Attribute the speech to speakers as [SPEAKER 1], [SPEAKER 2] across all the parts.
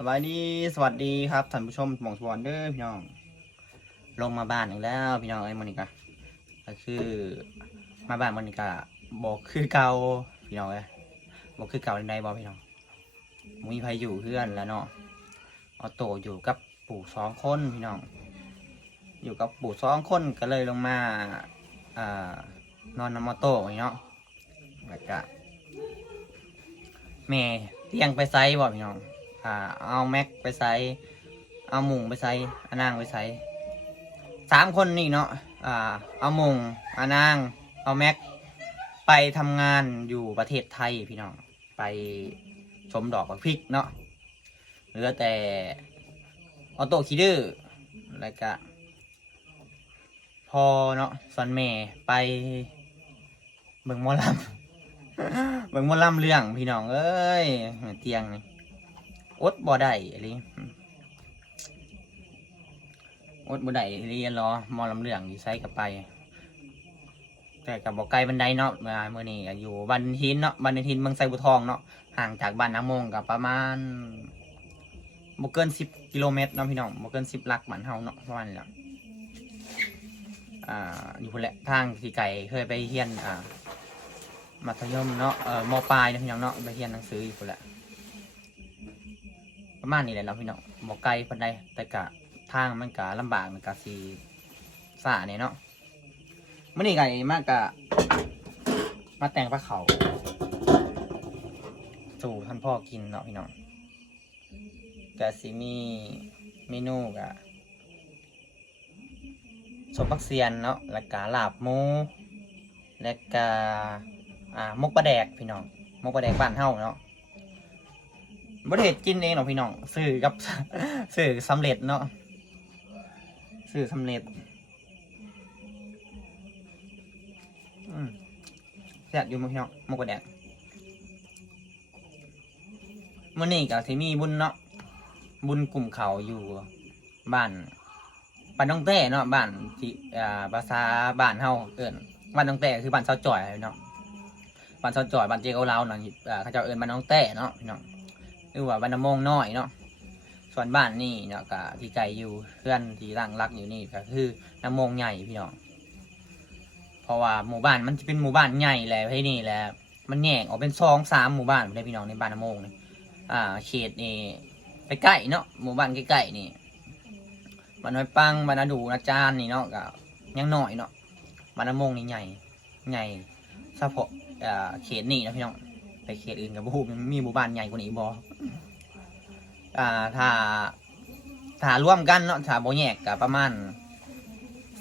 [SPEAKER 1] สบายดีสวัสดีครับท่านผู้ชมหมองสวอนเด้อพี่น้อง ลงมาบ้านอีกแล้วพี่น้องเอ้มอนิกาก็คือมาบ้านมอนิกาบอกคือเก่าพี่น้องเอ้ยบอกคือเก่าในใดบอกพี่น้องมีใครอยู่เพื่อนแล้วเนาะออโตอยู่กับปู่สองคนพี่น้อง อยู่กับปู่สองคนก็เลยลงมาอ่านอนนำมอโต้พี่เนาะแล้วก็แม่เตียงไปไซบ่พี่น้อง อ่าเอาแม็กไปใส่เอาหมุงไปใส่อานางไปใส่สามคนนี่เนาะอ่าเอาหมุงอานาง เอาแม็กไปทำงานอยู่ประเทศไทยพี่น้องไปชมดอกบักพริกเนาะเหลือแต่ออโต้คีดื้อแล้วก็พอเนาะส่วนแม่ไปเบิ่งมอลำเบิ่งมอลำเรื่องพี่น้องเอ้ยเตียงนี่ อดบ่ได้อะไรอดบ่ได้เรียนรอมอลำเรื่องอยู่ไซกับไป แต่กับบอกไกลบันไดเนาะเมื่อเมื่อนี้อยู่บันทินเนาะบันทินเมืองไซบุทองเนาะห่างจากบ้านน้ำมงกับประมาณบ่เกินสิบกิโลเมตรเนาะพี่น้องบ่เกินสิบลักบ้านเฮาเนาะประมาณนี้แหละอ่าอยู่พุ่นแหละทางที่ไก่เคยไปเรียนอ่ามัธยมเนาะเอ่อมปลายเนาะพี่น้องเนาะไปเรียนหนังสืออยู่พุ่นแหละ ประมาณนี้แหละเนาะพี่น้องบอกไกลปานใดแต่กะทางมันกะลำบากมันกะสีสาเนี่ยเนาะมื่อนี้ไก่มากกะมาแต่งปลาเขาสู่ท่านพ่อกินเนาะพี่น้องกะสิมีเมนูกะสมพักเซียนเนาะแล้วกะลาบหมูแล้วกะอ่ามกปลาแดกพี่น้องมกปลาแดกบ้านเฮาเนาะ บริเหตุกินเองหรอกพี่น้องสื่อกับสื่อสำเร็จเนาะสื่อสำเร็จแซ่บอยู่มั้งพี่น้องมกกระแดกมื่อนี้กับที่มีบุญเนาะบุญกลุ่มเขาอยู่บ้านบ้านน้องแต่เนาะบ้านที่อ่าภาษาบ้านเฮาเอิ้นบ้านน้องแต่คือบ้านชาวจ่อยเนาะบ้านชาวจ่อยบ้านเจ๊เกาเหลาเนาะอ่าเขาจ้าเอิ้นบ้านน้องแต่เนาะพี่น้อง หรือว่าบ้านน้ำมงน้อยเนาะส่วนบ้านนี่เนาะก็ที่ไกลอยู่เพื่อนที่ร่างรักอยู่นี่ก็คือน้ำมงใหญ่พี่น้องเพราะว่าหมู่บ้านมันจะเป็นหมู่บ้านใหญ่แหละที่นี่แหละมันแยกออกเป็นสองสามหมู่บ้านได้พี่น้องในบ้านน้ำมงนี่อ่าเขตนี่ไปใกล้เนาะหมู่บ้านใกล้ๆนี่บ้านน้อยปังบ้านนาดูนาจานนี่เนาะก็ยังน้อยเนาะบ้านน้ำมงนี่ใหญ่ใหญ่เฉพาะอ่าเขตนี่นะพี่น้อง ไปเขตอื่นกับบูมันมีหมู่บ้านใหญ่กว่านี้บออ่าถ้าถ้าร่วมกันเนาะถ้าโบแยกกับประมาณ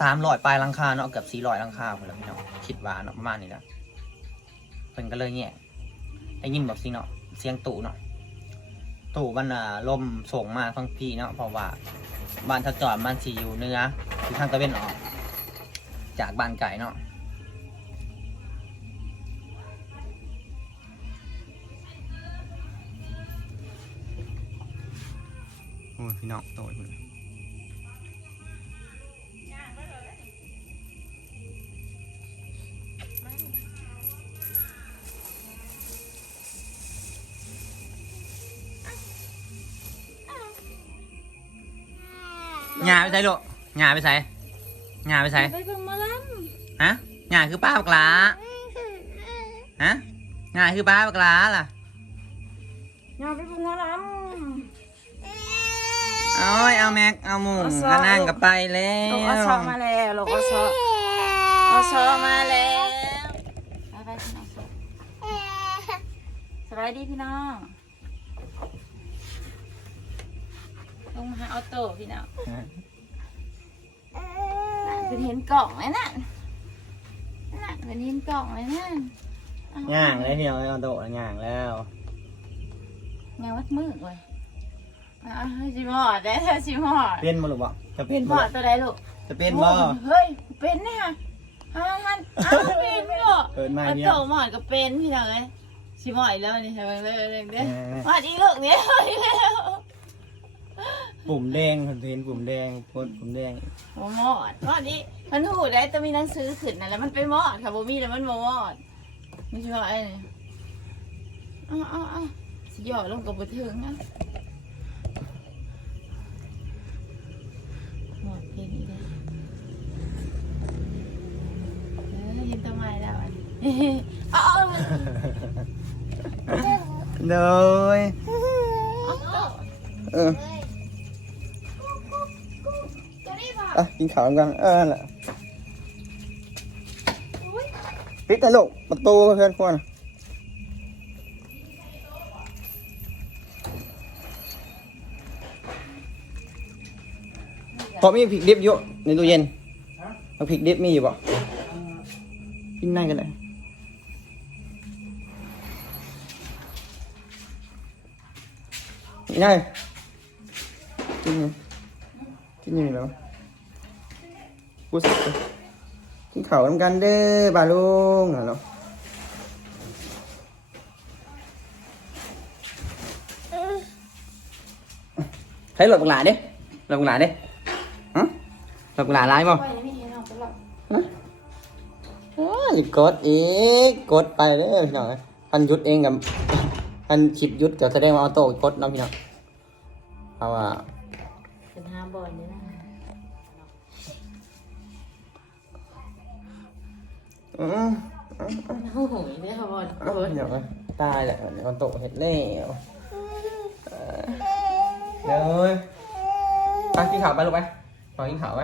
[SPEAKER 1] สามร้อยปลายลังคาเนาะเกือบสี่ร้อยลังคาคนละพี่น้องคิดว่าเนาะประมาณนี้ละเพิ่นก็เลยแยกได้ยินแบบสิเนาะเสียงตู่เนาะตู่มันอ่าลมส่งมาฟังพี่เนาะเพราะว่าบ้านทัดจอดมันสีอยู่เนื้ออยู่ทางตะเวนออก จากบ้านไก่เนาะ โอ้ยพี่น้องโตยพุ่นหญ้าไปใส่ลูกหญ้าไปใส่หญ้าไปใส่
[SPEAKER 2] ไปเบิ่งหมาล
[SPEAKER 1] ฮะหญ้าคือป้าบักหลาฮะหญ้าคือป้าบักหลาล่ะำ
[SPEAKER 2] อย่าไปเบิ่งหมาล
[SPEAKER 1] โอ้ยเอาแม็กเอาหมูก็นั่งกับไปแล้ำว
[SPEAKER 2] ลูกอชอมาแล้วลูกอชออชอมาแล้วไปไปพี่น้องสบายดีพี่น้องลงมาหาออโต้พี่น้องน่ะเป็นเห็นกล่องไหมน่ะน่ะเป็นเห็นกล่องไหมน่ะเอ้
[SPEAKER 1] ย่างเลยเดียวเอาโตะย่างแล้ว
[SPEAKER 2] งานวัดมืดเว้ย อะชิมอดได้เธอชิมอด
[SPEAKER 1] เป็นบ่ลูกบ่จะเป็น
[SPEAKER 2] หม
[SPEAKER 1] บ่
[SPEAKER 2] อดตัวใดลูก
[SPEAKER 1] จะเป็นบ่
[SPEAKER 2] เฮ้ยเป็นเนี่ยฮันฮันอ้าวเป็นพี่ลูก
[SPEAKER 1] เปิดมา
[SPEAKER 2] เอา
[SPEAKER 1] เนี่ย
[SPEAKER 2] โตหมอดก็เป็นพี่น้องเลยชิมอดอีกแล้วนี่ใช่ไหมเลยเลยเด้
[SPEAKER 1] เออ
[SPEAKER 2] หมอดอีลูกเนี่ยอีกแล้ว
[SPEAKER 1] ปุ่มแดงคนเห็นปุ่มแดงปุ่มปุ่มแดง
[SPEAKER 2] โมหมอดหมอดอีมันหูได้แต่มีหนังสือขึ้นนะแล้วมันเป็นหมอดค่ะโบมีแล้วมันโมหมอดนี่ชิมอดไอ้นี่อ้าวอ้าวอ้าวสิหยอดลงกับบัถึงอะ เอาเอา
[SPEAKER 1] เลยเอออะกินข้าวกันเออนั่นแหละปิดนะลูกประตูเพื่อนควรพอมีพริกดิบอยู่ในตู้เย็นเอาพริกดิบมีอยู่ป่ะกินได้กันเลย นี่ไงกินยู่กินอยู่แล้วกูสิกินข้าวกันเด้อบาลุงเหรอให้ยหลบหลาดิหลบหลาดิฮะหลบหลาร้ายมั้ง
[SPEAKER 2] ไปไม่ก
[SPEAKER 1] ดอีกกดไปเลยพี่น้องพันยุดเองกับพันคลิปยุดก็แสดงว่าออโต้กดเนาะพี่น้อง เพราะว่า
[SPEAKER 2] เป็นห้าบอลเนี่ยนะ
[SPEAKER 1] อืม
[SPEAKER 2] โอ้โหเนี่ยค่ะบอล
[SPEAKER 1] เอาพี่น้องตายแหละออโต้เห็ดแล้วเออเดี๋ยวไปกินข้าวไปลูกไปไปกินข้าวไป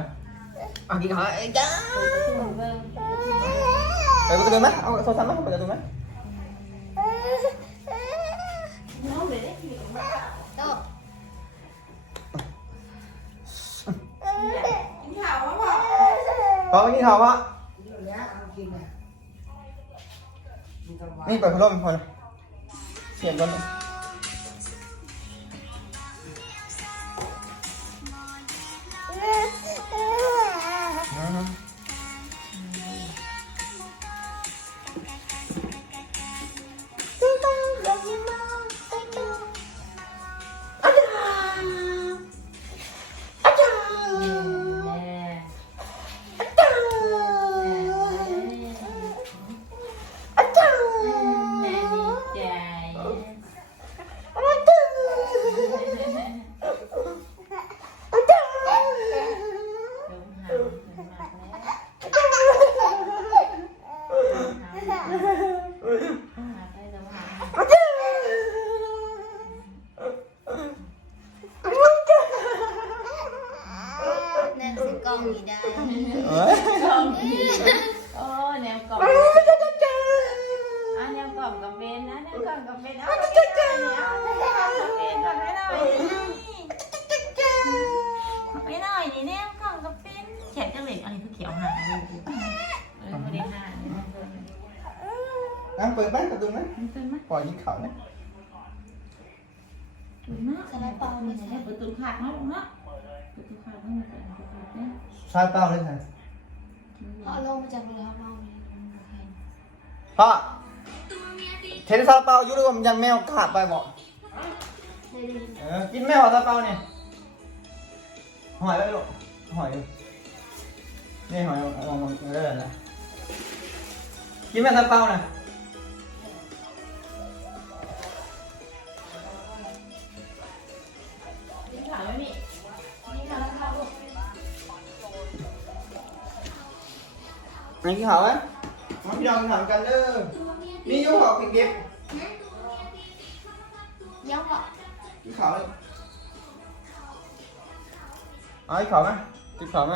[SPEAKER 1] เอากินข้าวไอ้จ้าไปประตูไหมเอาโทรศัพท์ไหม ไปประตูไหมพอไปกินข้าววะนี่เปิดพัดลมพอนะเสียงก่อน
[SPEAKER 2] กล่องอะแนวกล่องกับเบนนะแนวกล่องกับเบนเอาไปเลยเอาแนวกล่องกับเบนก่อนไม่หน่อยไม่หน่อยนี่แนวกล่องกับเบนแขนจังเลยอันนี้คือเขียวหางดูเออไม่ได้หางนี่มันเพิ่ม
[SPEAKER 1] อะเปิดบ้านประตูไหม
[SPEAKER 2] มันเพิ่มไหม
[SPEAKER 1] ปล่อยกินข้าวนะ
[SPEAKER 2] ดูนะสไลด์เปล่าเนี่ยใช่ประตูขาดเนาะลูกเนาะประตูขาดต้องมาแต่ประตูขาดเนี่ย
[SPEAKER 1] ชาเต้าเลยค่ะ
[SPEAKER 3] เอาลงมาจากเรือมา เพ่
[SPEAKER 1] อเทนซาเปาอยู่ด้วยมันยังแมวขาดไปบอก
[SPEAKER 3] ได้ดี
[SPEAKER 1] เออกินแมวซาเปาเนี่ยหอยไปลูกหอยนี่หอยลองลองเรื่อยๆนะกินแมวซาเปาน่ะ
[SPEAKER 2] กินขาแล้วนี่กินขาแล้วค่ะลูก
[SPEAKER 1] อันนี้กินข้าไหม พี่น้องกินข้าวกันเด้อนี่อยูหอกเก็บ
[SPEAKER 3] ยังเหรอ
[SPEAKER 1] กินข้าวเลยเอากินข้าวไหมกินข้าวไหม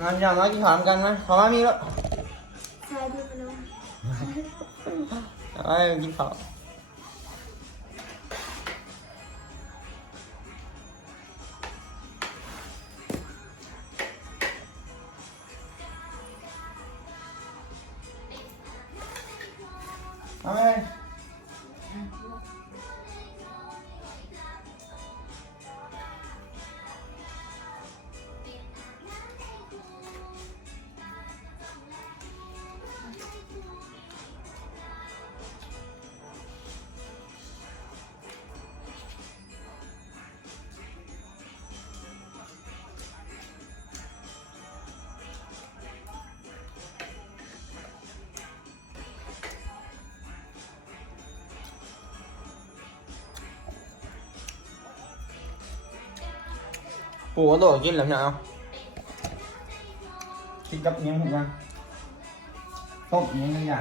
[SPEAKER 1] งานอย่างน้อยกินข้าวกันไหมขอมามีแล้ว
[SPEAKER 3] ใช่ดูมันลง
[SPEAKER 1] ไอ้กินข้าว ปูกระโดดกินแล้วเนี่ยเอากินกับยังไงยังต้มยังไงอ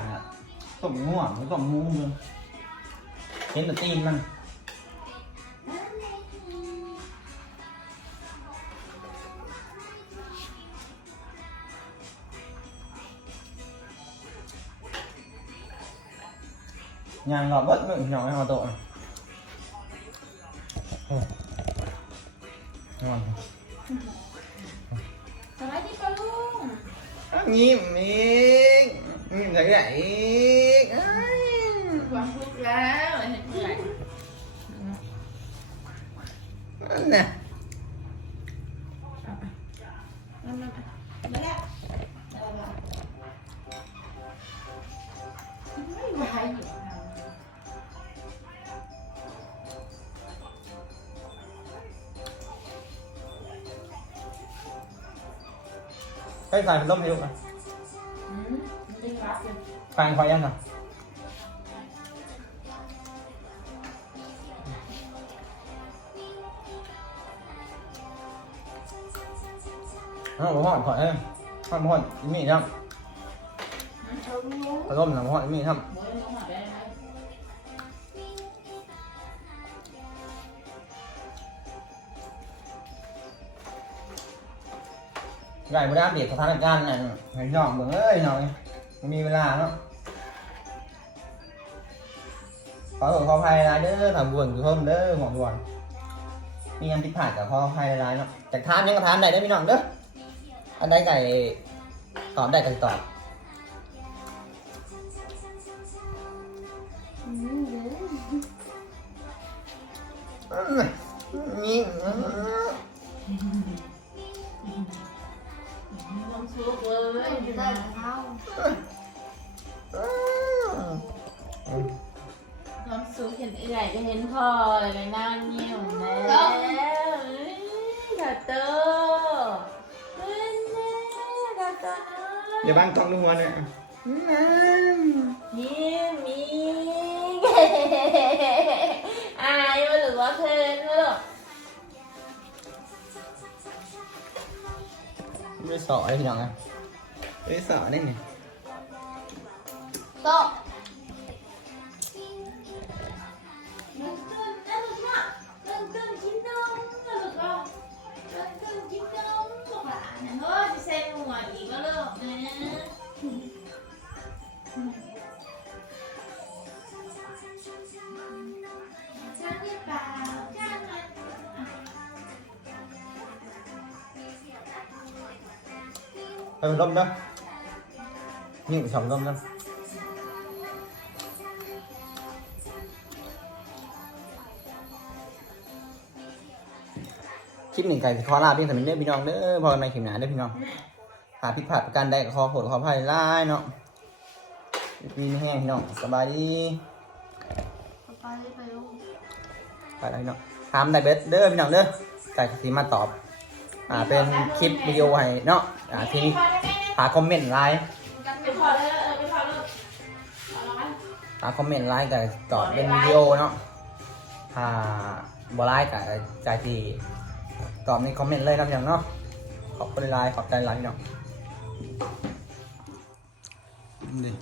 [SPEAKER 1] ย่างอะต้มง่วงหรือต้มหมูมึงเห็นแต่ตีนมัน nhàn ngọt bớt miệng nhỏ hay hòa tội ngon
[SPEAKER 2] สวัสดีป้าลุง
[SPEAKER 1] nhím miếng nhím thấy vậy
[SPEAKER 2] ความทุกข์แล้วเห็นเมื่อย
[SPEAKER 1] nè
[SPEAKER 2] มามามาแล้วไม่ไหวอยู่
[SPEAKER 1] Cái dài mình đâm hiệu
[SPEAKER 2] nè.
[SPEAKER 1] Càng khoai anh nè. Nó có hỏi hỏi em. Hỏi hỏi cái mì không Hỏi hôm là hỏi cái mì không
[SPEAKER 2] ได้ไหม
[SPEAKER 1] ไก่ไม่ได้อัปเดตสถานการณ์น่ะให้น้องเบิ่งเอ้ยหน่อยมันมีเวลาเนาะขอโทษขออภัยหลายเด้อทำบุญทุกคนเด้อหมอด่วนมีอันผิดพลาดกับขออภัยหลายเนาะจากถามยังก็ถามได้เด้อพี่น้องเด้ออันใดไก่ตอบได้ก็สิตอบ
[SPEAKER 3] อืมเด้อ
[SPEAKER 1] นี่
[SPEAKER 2] น้ ย
[SPEAKER 3] ได้เข้า
[SPEAKER 2] น้ำซุปเห็นไอ้ไหลก็เห็นพอเลยนั่งเงี่ยวแล้วถัดเตอเฮ้ยแน่ถัดเตอ
[SPEAKER 1] เดี๋ยวบ้านกล้องดูหัวเนี่ย
[SPEAKER 2] มีมีอายมาหรือว่าเพลินมาหรอ
[SPEAKER 1] ไม่สอได้พี่องนะไม่ได้สอได้ไง
[SPEAKER 3] โต๊ะ
[SPEAKER 2] เดินเดิ นเดินนะเดินเดินกินนมนะลูกก็เดินเดินกินนมพวกหลานนะเฮ้ยจะเซ็นหัวอีกแล้วลูกนะฉันนี่เปล่าฉันมัน
[SPEAKER 1] ไปเป็นร่มเด้อนี่ไปสองร่มเด้อคลิปหนึ่งไก่ขอลาเพียงแต่เป็นเด้อพี่น้องเด้อพอกันในคลิปหน้าเด้อพี่น้องหาผิดพลาดประการใดก็ขอโทษขออภัยหลายเนาะปีนี้แห้งพี่น้องสบายดี
[SPEAKER 3] ไปไปลูก
[SPEAKER 1] ไปแล้วพี่น้องถามได้เบสเด้อพี่น้องเด้อไก่สีมาตอบ อ่าเป็นคลิปวิดีโอให้เนาะอ่าที่หาคอมเมนต์ไลน์
[SPEAKER 2] ไปขอเลยเออไปขอเลยขอแล้วไหม
[SPEAKER 1] หาคอมเมนต์ไลน์กับตอบเป็นวิดีโอเนาะถ้าบอไลน์กับใจทีตอบในคอมเมนต์เลยนะพี่น้องเนาะขอบคุณไลน์ขอบใจไลน์พี่น้องนี่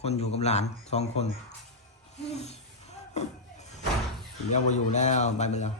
[SPEAKER 1] คนอยู่กับหลานสองคนเดี๋ยวมาอยู่แล้วบายไปแล้ว